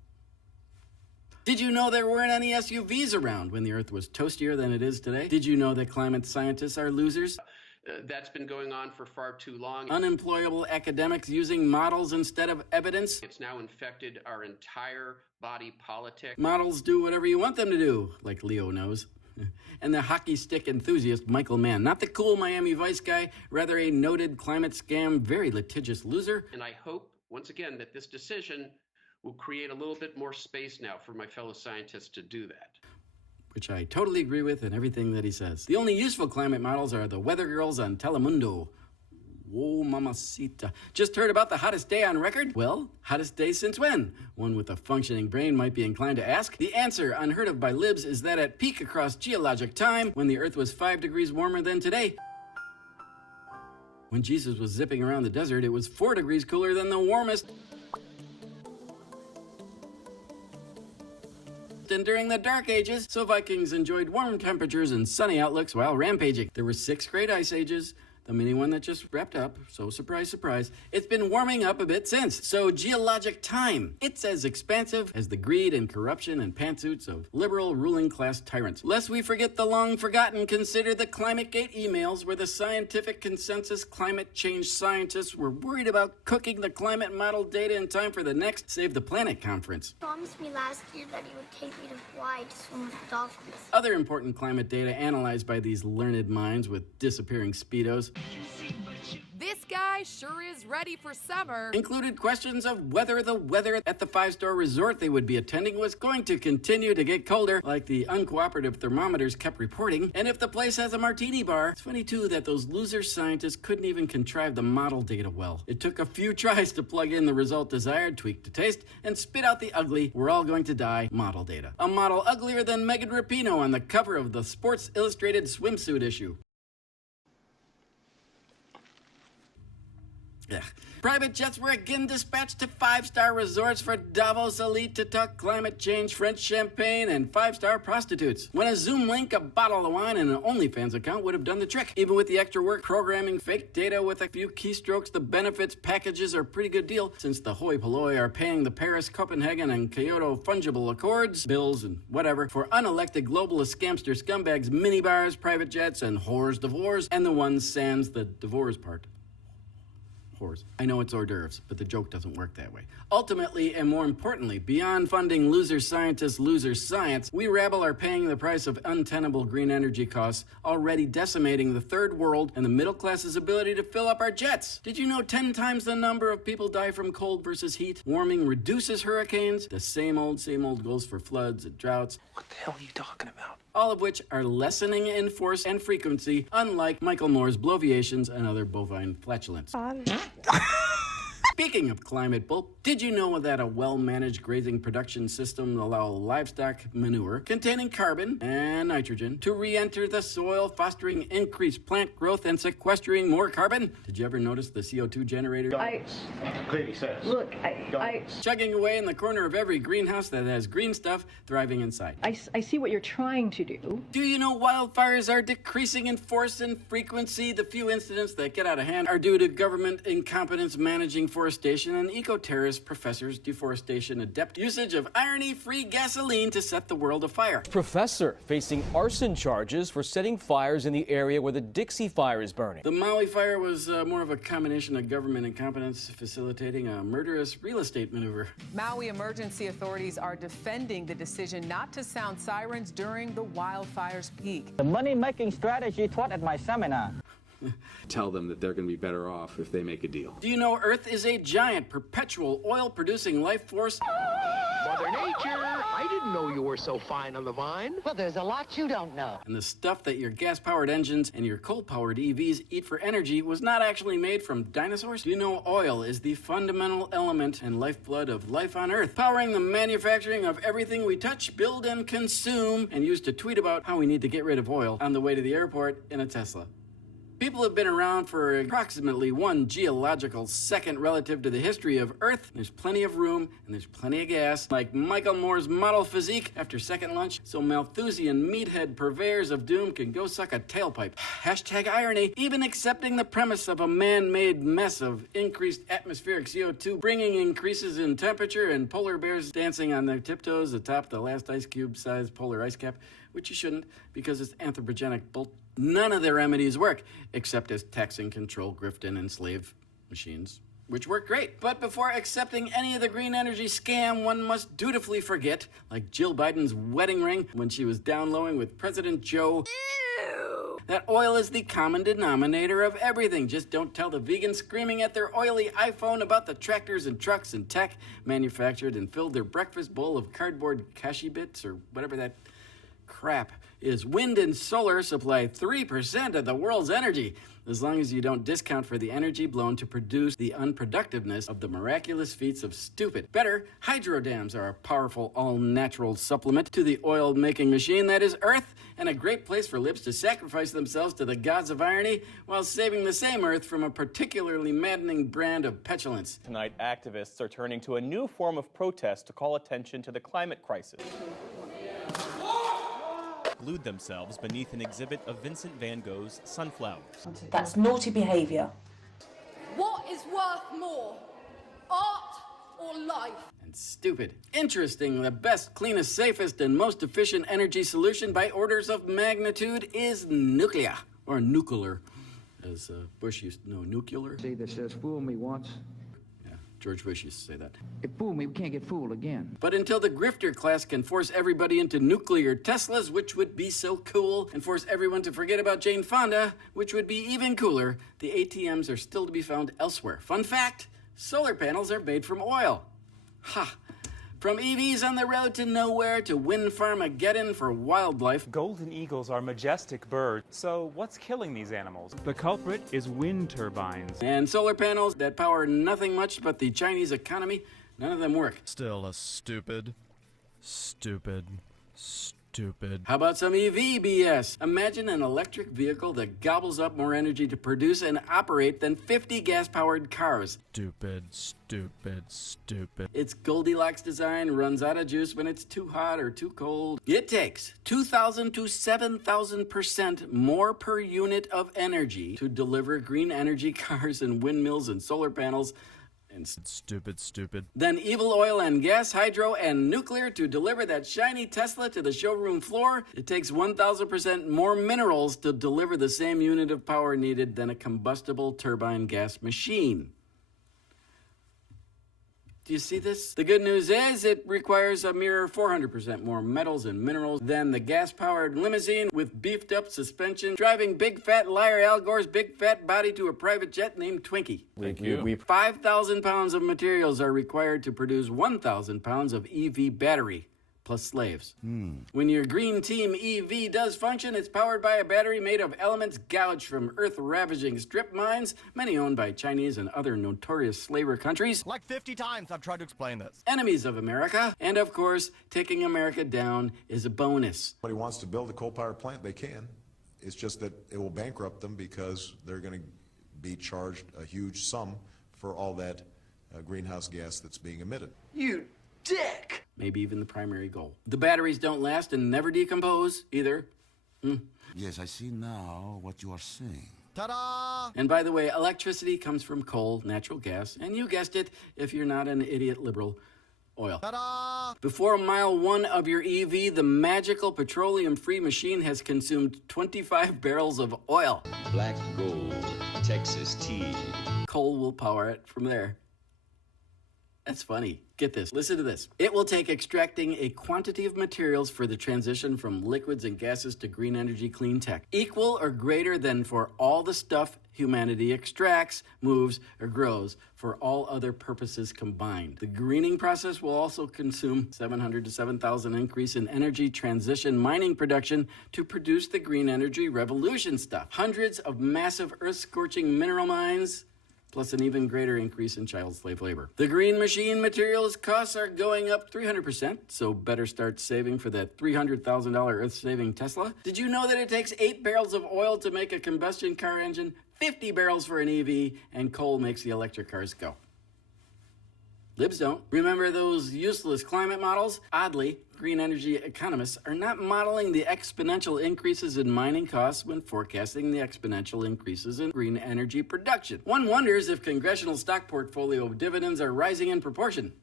Did you know there weren't any SUVs around when the Earth was toastier than it is today? Did you know that climate scientists are losers? That's been going on for far too long. Unemployable academics using models instead of evidence. It's now infected our entire body politic. Models do whatever you want them to do, like Leo knows. And the hockey stick enthusiast Michael Mann, not the cool Miami Vice guy, rather a noted climate scam, very litigious loser. And I hope, once again, that this decision will create a little bit more space now for my fellow scientists to do that. Which I totally agree with in everything that he says. The only useful climate models are the weather girls on Telemundo. Whoa, mamacita. Just heard about the hottest day on record? Well, hottest day since when? One with a functioning brain might be inclined to ask. The answer, unheard of by libs, is that at peak across geologic time, when the Earth was 5 degrees warmer than today. When Jesus was zipping around the desert, it was 4 degrees cooler than the warmest. And during the Dark Ages, so Vikings enjoyed warm temperatures and sunny outlooks while rampaging. There were 6 great ice ages, the mini one that just wrapped up, so surprise, surprise. It's been warming up a bit since. So geologic time, it's as expansive as the greed and corruption and pantsuits of liberal ruling class tyrants. Lest we forget the long forgotten, consider the ClimateGate emails where the scientific consensus climate change scientists were worried about cooking the climate model data in time for the next Save the Planet conference. He promised me last year that he would take me to Hawaii to swim with dolphins. Other important climate data analyzed by these learned minds with disappearing Speedos. This guy sky sure is ready for summer. Included questions of whether the weather at the 5-star resort they would be attending was going to continue to get colder, like the uncooperative thermometers kept reporting, and if the place has a martini bar. It's funny too that those loser scientists couldn't even contrive the model data well. It took a few tries to plug in the result desired, tweak to taste, and spit out the ugly, we're all going to die model data. A model uglier than Megan Rapinoe on the cover of the Sports Illustrated swimsuit issue. Ugh. Private jets were again dispatched to 5-star resorts for Davos elite to talk climate change, French champagne, and 5-star prostitutes. When a Zoom link, a bottle of wine, and an OnlyFans account would have done the trick. Even with the extra work programming fake data with a few keystrokes, the benefits packages are a pretty good deal, since the hoi polloi are paying the Paris, Copenhagen, and Kyoto fungible accords, bills, and whatever, for unelected globalist scamster scumbags, minibars, private jets, and whores divorce, and the ones sans the divorce part. I know it's hors d'oeuvres, but the joke doesn't work that way. Ultimately, and more importantly, beyond funding loser scientists, loser science, we rabble are paying the price of untenable green energy costs, already decimating the third world and the middle class's ability to fill up our jets. Did you know 10 times the number of people die from cold versus heat? Warming reduces hurricanes. The same old goes for floods and droughts. What the hell are you talking about? All of which are lessening in force and frequency, unlike Michael Moore's bloviations and other bovine flatulence. Speaking of climate bull, did you know that a well-managed grazing production system allows livestock manure containing carbon and nitrogen to re-enter the soil, fostering increased plant growth and sequestering more carbon? Did you ever notice the CO2 generator? Clearly says. Look, chugging away in the corner of every greenhouse that has green stuff thriving inside. I see what you're trying to do. Do you know wildfires are decreasing in force and frequency? The few incidents that get out of hand are due to government incompetence managing forestation and eco-terrorist professors' deforestation adept usage of irony-free gasoline to set the world afire. Professor facing arson charges for setting fires in the area where the Dixie Fire is burning. The Maui fire was more of a combination of government incompetence facilitating a murderous real estate maneuver. Maui emergency authorities are defending the decision not to sound sirens during the wildfire's peak. The money-making strategy taught at my seminar. Tell them that they're going to be better off if they make a deal. Do you know Earth is a giant, perpetual, oil-producing life force? Mother Nature, I didn't know you were so fine on the vine. Well, there's a lot you don't know. And the stuff that your gas-powered engines and your coal-powered EVs eat for energy was not actually made from dinosaurs? Do you know oil is the fundamental element and lifeblood of life on Earth, powering the manufacturing of everything we touch, build, and consume, and use to tweet about how we need to get rid of oil on the way to the airport in a Tesla. People have been around for approximately 1 geological second relative to the history of Earth. There's plenty of room and there's plenty of gas. Like Michael Moore's model physique after second lunch, so Malthusian meathead purveyors of doom can go suck a tailpipe. Hashtag irony. Even accepting the premise of a man-made mess of increased atmospheric CO2, bringing increases in temperature and polar bears dancing on their tiptoes atop the last ice cube-sized polar ice cap, which you shouldn't because it's anthropogenic bull. None of their remedies work, except as tax and control, grift and enslave machines, which work great. But before accepting any of the green energy scam, one must dutifully forget, like Jill Biden's wedding ring when she was down-lowing with President Joe, that oil is the common denominator of everything. Just don't tell the vegans screaming at their oily iPhone about the tractors and trucks and tech manufactured and filled their breakfast bowl of cardboard cashew bits or whatever that crap is. Wind and solar supply 3% of the world's energy, as long as you don't discount for the energy blown to produce the unproductiveness of the miraculous feats of stupid. Better, hydro dams are a powerful all-natural supplement to the oil-making machine that is Earth, and a great place for libs to sacrifice themselves to the gods of irony while saving the same Earth from a particularly maddening brand of petulance. Tonight, activists are turning to a new form of protest to call attention to the climate crisis. Glued themselves beneath an exhibit of Vincent van Gogh's Sunflowers. That's naughty behaviour. What is worth more, art or life? And stupid. Interesting, the best, cleanest, safest, and most efficient energy solution by orders of magnitude is nuclear, or nuclear, as Bush used to know, nuclear. See, that says fool me once. George Bush used to say that. If fool me, we can't get fooled again. But until the grifter class can force everybody into nuclear Teslas, which would be so cool, and force everyone to forget about Jane Fonda, which would be even cooler, the ATMs are still to be found elsewhere. Fun fact, solar panels are made from oil. Ha! From EVs on the road to nowhere to wind farmageddon for wildlife. Golden eagles are majestic birds, so what's killing these animals? The culprit is wind turbines. And solar panels that power nothing much but the Chinese economy, none of them work. Still a stupid. How about some EV BS? Imagine an electric vehicle that gobbles up more energy to produce and operate than 50 gas-powered cars. Stupid. Its Goldilocks design runs out of juice when it's too hot or too cold. It takes 2,000 to 7,000% more per unit of energy to deliver green energy cars and windmills and solar panels and stupid. Then evil oil and gas, hydro and nuclear to deliver that shiny Tesla to the showroom floor. It takes 1,000% more minerals to deliver the same unit of power needed than a combustible turbine gas machine. Do you see this? The good news is it requires a mere 400% more metals and minerals than the gas-powered limousine with beefed-up suspension, driving big fat liar Al Gore's big fat body to a private jet named Twinkie. Thank you. 5,000 pounds of materials are required to produce 1,000 pounds of EV battery, plus slaves. When your green team EV does function, it's powered by a battery made of elements gouged from earth-ravaging strip mines, many owned by Chinese and other notorious slaver countries. Like 50 times I've tried to explain this. Enemies of America. And of course, taking America down is a bonus. Somebody wants to build a coal-powered plant, they can. It's just that it will bankrupt them because they're going to be charged a huge sum for all that greenhouse gas that's being emitted. You dick! Maybe even the primary goal. The batteries don't last and never decompose either. Yes, I see now what you are saying. Ta-da! And by the way, electricity comes from coal, natural gas, and you guessed it, if you're not an idiot liberal, oil. Ta-da! Before mile 1 of your EV, the magical petroleum-free machine has consumed 25 barrels of oil. Black gold, Texas tea. Coal will power it from there. That's funny. Get this. Listen to this. It will take extracting a quantity of materials for the transition from liquids and gases to green energy clean tech, equal or greater than for all the stuff humanity extracts, moves, or grows for all other purposes combined. The greening process will also consume 700 to 7,000 increase in energy transition mining production to produce the green energy revolution stuff. Hundreds of massive earth-scorching mineral mines, plus an even greater increase in child slave labor. The green machine materials costs are going up 300%, so better start saving for that $300,000 earth-saving Tesla. Did you know that it takes 8 barrels of oil to make a combustion car engine, 50 barrels for an EV, and coal makes the electric cars go? Libs don't. Remember those useless climate models? Oddly, green energy economists are not modeling the exponential increases in mining costs when forecasting the exponential increases in green energy production. One wonders if congressional stock portfolio dividends are rising in proportion.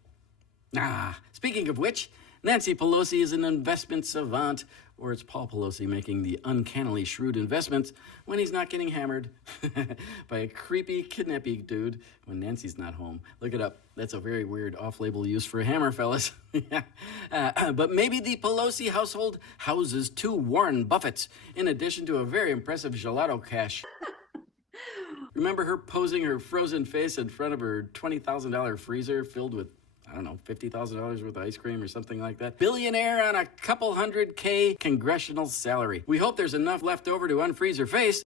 Speaking of which, Nancy Pelosi is an investment savant, or it's Paul Pelosi making the uncannily shrewd investments when he's not getting hammered by a creepy, kidnappy dude when Nancy's not home. Look it up. That's a very weird off-label use for a hammer, fellas. But maybe the Pelosi household houses 2 Warren Buffetts, in addition to a very impressive gelato cache. Remember her posing her frozen face in front of her $20,000 freezer filled with, I don't know, $50,000 worth of ice cream or something like that? Billionaire on a couple $100K congressional salary. We hope there's enough left over to unfreeze her face.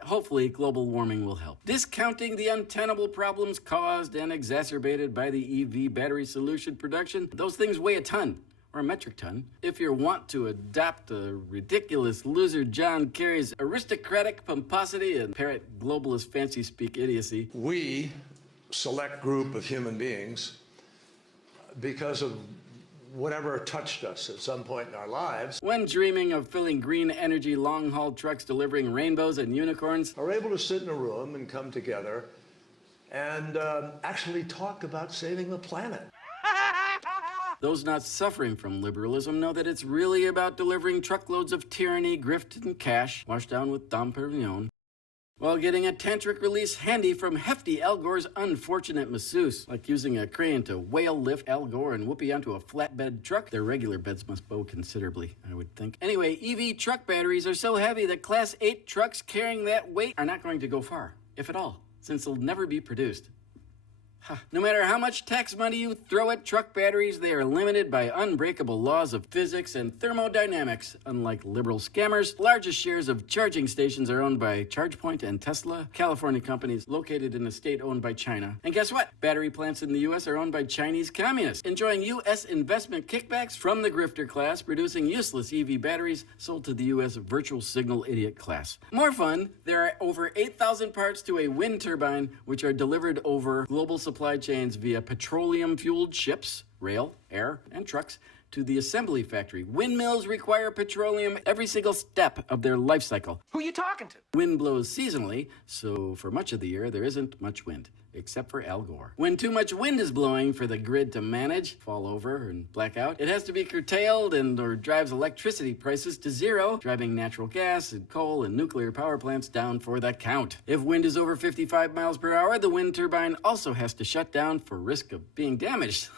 Hopefully, global warming will help. Discounting the untenable problems caused and exacerbated by the EV battery solution production, those things weigh a ton, or a metric ton. If you want to adopt a ridiculous loser John Kerry's aristocratic pomposity and parrot globalist fancy speak idiocy. We, select group of human beings, because of whatever touched us at some point in our lives, when dreaming of filling green energy long-haul trucks delivering rainbows and unicorns, are able to sit in a room and come together and actually talk about saving the planet. Those not suffering from liberalism know that it's really about delivering truckloads of tyranny, grift, and cash, washed down with Dom Perignon. while getting a tantric release handy from hefty Al Gore's unfortunate masseuse, like using a crane to whale lift Al Gore and Whoopi onto a flatbed truck. Their regular beds must bow considerably, I would think. Anyway, EV truck batteries are so heavy that Class 8 trucks carrying that weight are not going to go far, if at all, since they'll never be produced. No matter how much tax money you throw at truck batteries, they are limited by unbreakable laws of physics and thermodynamics. Unlike liberal scammers, largest shares of charging stations are owned by ChargePoint and Tesla, California companies located in a state owned by China. And guess what? Battery plants in the U.S. are owned by Chinese communists, enjoying U.S. investment kickbacks from the grifter class, producing useless EV batteries sold to the U.S. virtual signal idiot class. More fun, there are over 8,000 parts to a wind turbine, which are delivered over global supply chains via petroleum-fueled ships, rail, air, and trucks to the assembly factory. Windmills require petroleum every single step of their life cycle. Who you talking to? Wind blows seasonally, so for much of the year there isn't much wind, except for Al Gore. When too much wind is blowing for the grid to manage, fall over, and black out, it has to be curtailed or drives electricity prices to zero, driving natural gas and coal and nuclear power plants down for the count. If wind is over 55 miles per hour, the wind turbine also has to shut down for risk of being damaged.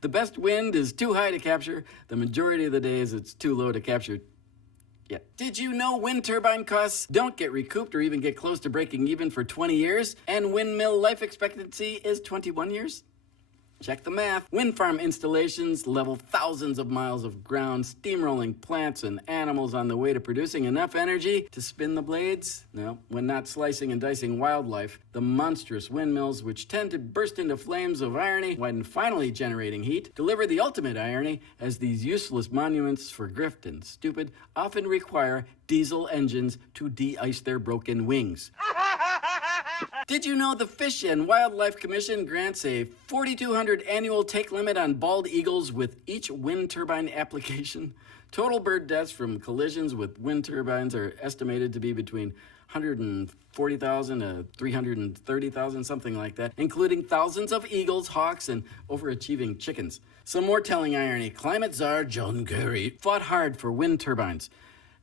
The best wind is too high to capture. The majority of the days it's too low to capture. Yeah. Did you know wind turbine costs don't get recouped or even get close to breaking even for 20 years? And windmill life expectancy is 21 years? Check the math. Wind farm installations level thousands of miles of ground, steamrolling plants and animals on the way to producing enough energy to spin the blades. No, when not slicing and dicing wildlife, the monstrous windmills, which tend to burst into flames of irony when finally generating heat, deliver the ultimate irony, as these useless monuments for grift and stupid often require diesel engines to de-ice their broken wings. Did you know the Fish and Wildlife Commission grants a 4,200 annual take limit on bald eagles with each wind turbine application? Total bird deaths from collisions with wind turbines are estimated to be between 140,000 to 330,000, something like that, including thousands of eagles, hawks, and overachieving chickens. Some more telling irony, climate czar John Kerry fought hard for wind turbines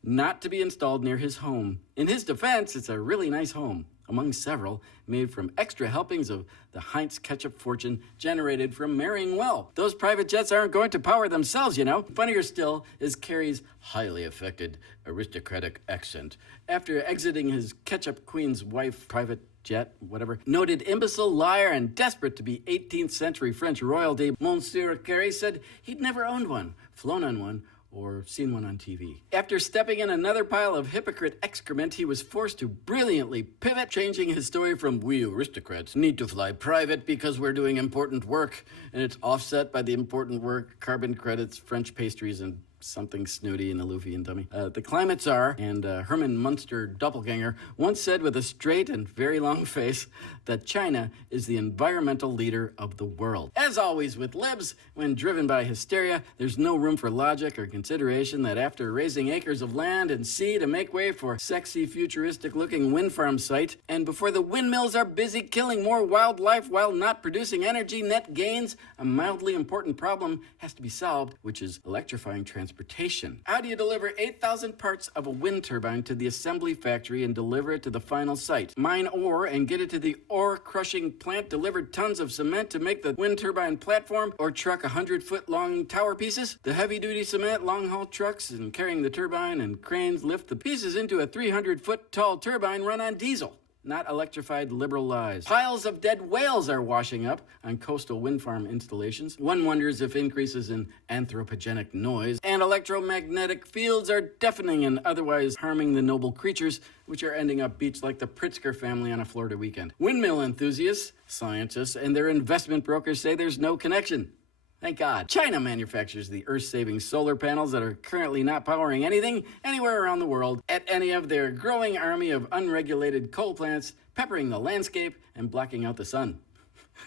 not to be installed near his home. In his defense, it's a really nice home, among several, made from extra helpings of the Heinz ketchup fortune generated from marrying well. Those private jets aren't going to power themselves, you know. Funnier still is Kerry's highly affected aristocratic accent after exiting his ketchup queen's wife private jet, whatever. Noted imbecile, liar, and desperate to be 18th century French royalty, Monsieur Kerry said he'd never owned one, flown on one, or seen one on TV. After stepping in another pile of hypocrite excrement, he was forced to brilliantly pivot, changing his story from "we aristocrats need to fly private because we're doing important work, and it's offset by the important work, carbon credits, French pastries, and something snooty and aloofy and dummy." The climate czar and Herman Munster doppelganger once said with a straight and very long face that China is the environmental leader of the world. As always with libs, when driven by hysteria, there's no room for logic or consideration that after raising acres of land and sea to make way for sexy futuristic-looking wind farm site, and before the windmills are busy killing more wildlife while not producing energy net gains, a mildly important problem has to be solved, which is electrifying transportation. How do you deliver 8,000 parts of a wind turbine to the assembly factory and deliver it to the final site? Mine ore and get it to the ore crushing plant, deliver tons of cement to make the wind turbine platform, or truck 100-foot long tower pieces? The heavy-duty cement long-haul trucks and carrying the turbine and cranes lift the pieces into a 300-foot tall turbine run on diesel. Not electrified liberal lies. Piles of dead whales are washing up on coastal wind farm installations. One wonders if increases in anthropogenic noise and electromagnetic fields are deafening and otherwise harming the noble creatures which are ending up beached like the Pritzker family on a Florida weekend. Windmill enthusiasts, scientists, and their investment brokers say there's no connection. Thank God. China manufactures the earth-saving solar panels that are currently not powering anything anywhere around the world at any of their growing army of unregulated coal plants, peppering the landscape and blocking out the sun.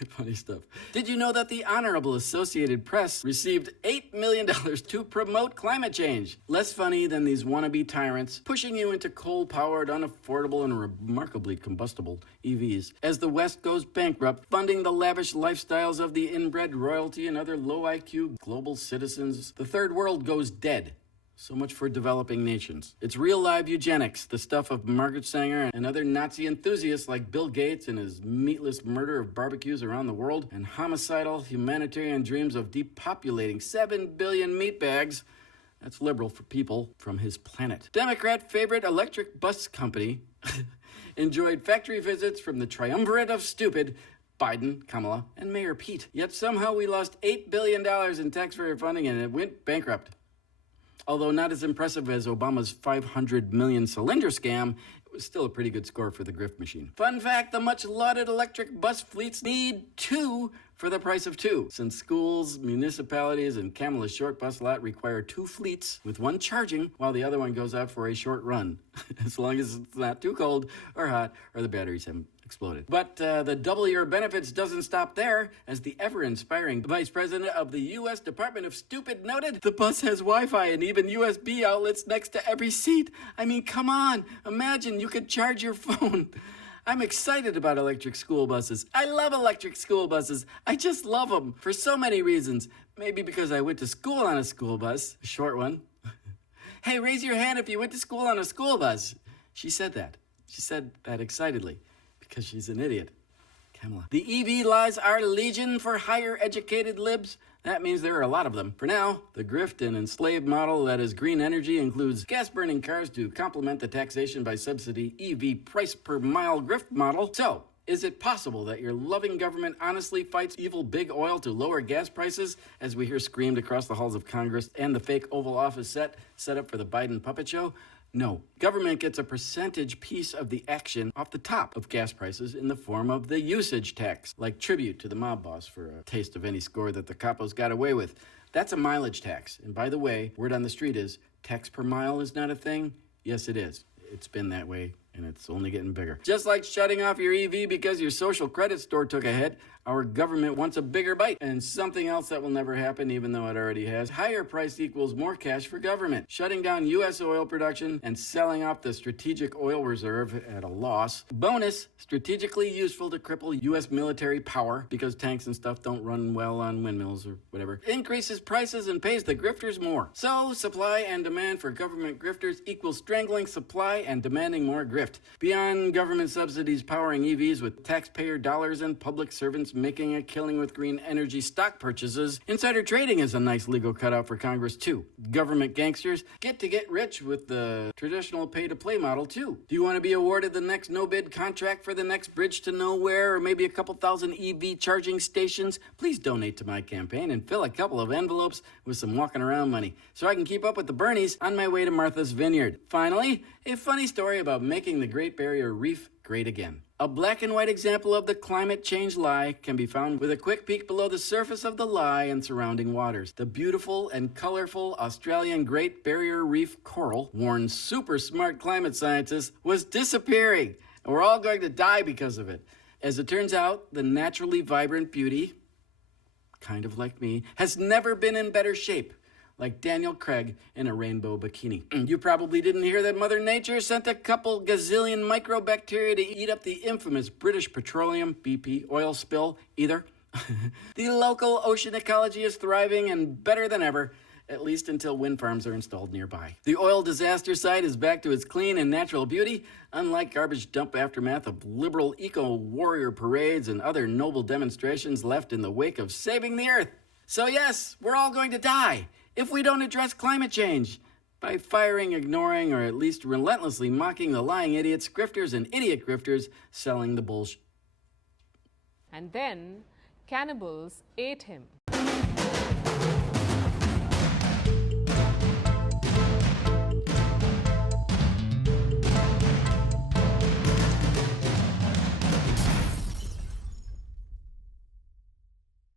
Funny stuff. Did you know that the Honorable Associated Press received $8 million to promote climate change? Less funny than these wannabe tyrants pushing you into coal-powered, unaffordable, and remarkably combustible EVs as the West goes bankrupt, funding the lavish lifestyles of the inbred royalty and other low-IQ global citizens. The third world goes dead. So much for developing nations. It's real live eugenics, the stuff of Margaret Sanger and other Nazi enthusiasts like Bill Gates and his meatless murder of barbecues around the world, and homicidal humanitarian dreams of depopulating 7 billion meat bags. That's liberal for people from his planet. Democrat favorite electric bus company enjoyed factory visits from the triumvirate of stupid Biden, Kamala, and Mayor Pete. Yet somehow we lost $8 billion in taxpayer funding and it went bankrupt. Although not as impressive as Obama's $500 million cylinder scam, it was still a pretty good score for the grift machine. Fun fact, the much lauded electric bus fleets need 2 for the price of 2, since schools, municipalities, and Kamala's short bus lot require 2 fleets with one charging while the other one goes out for a short run, as long as it's not too cold or hot or the batteries haven't exploded. But the double your benefits doesn't stop there. As the ever-inspiring Vice President of the U.S. Department of Stupid noted, the bus has Wi-Fi and even USB outlets next to every seat. I mean, come on. Imagine you could charge your phone. I'm excited about electric school buses. I love electric school buses. I just love them for so many reasons. Maybe because I went to school on a school bus, a short one. Hey, raise your hand if you went to school on a school bus. She said that. She said that excitedly. Because she's an idiot. Kamala. The EV lies are legion for higher educated libs. That means there are a lot of them. For now, the grift and enslaved model that is green energy includes gas-burning cars to complement the taxation by subsidy EV price per mile grift model. So, is it possible that your loving government honestly fights evil big oil to lower gas prices, as we hear screamed across the halls of Congress and the fake Oval Office set up for the Biden puppet show? No. Government gets a percentage piece of the action off the top of gas prices in the form of the usage tax, like tribute to the mob boss for a taste of any score that the capos got away with. That's a mileage tax. And by the way, word on the street is, tax per mile is not a thing? Yes, it is. It's been that way, and it's only getting bigger. Just like shutting off your EV because your social credit score took a hit, our government wants a bigger bite, and something else that will never happen even though it already has. Higher price equals more cash for government. Shutting down U.S. oil production and selling off the strategic oil reserve at a loss. Bonus, strategically useful to cripple U.S. military power because tanks and stuff don't run well on windmills or whatever. Increases prices and pays the grifters more. So, supply and demand for government grifters equals strangling supply and demanding more grift. Beyond government subsidies powering EVs with taxpayer dollars and public servants making a killing with green energy stock purchases, insider trading is a nice legal cutout for Congress too. Government gangsters get to get rich with the traditional pay-to-play model too. Do you want to be awarded the next no-bid contract for the next bridge to nowhere or maybe a couple thousand EV charging stations? Please donate to my campaign and fill a couple of envelopes with some walking around money so I can keep up with the Bernies on my way to Martha's Vineyard. Finally, a funny story about making the Great Barrier Reef great again. A black and white example of the climate change lie can be found with a quick peek below the surface of the lie and surrounding waters. The beautiful and colorful Australian Great Barrier Reef coral, warned super smart climate scientists, was disappearing, and we're all going to die because of it. As it turns out, the naturally vibrant beauty, kind of like me, has never been in better shape. Like Daniel Craig in a rainbow bikini. You probably didn't hear that Mother Nature sent a couple gazillion microbacteria to eat up the infamous British Petroleum, BP, oil spill either. The local ocean ecology is thriving and better than ever, at least until wind farms are installed nearby. The oil disaster site is back to its clean and natural beauty, unlike garbage dump aftermath of liberal eco-warrior parades and other noble demonstrations left in the wake of saving the earth. So yes, we're all going to die if we don't address climate change by firing, ignoring, or at least relentlessly mocking the lying idiots, grifters, and idiot grifters selling the bullshit. And then cannibals ate him.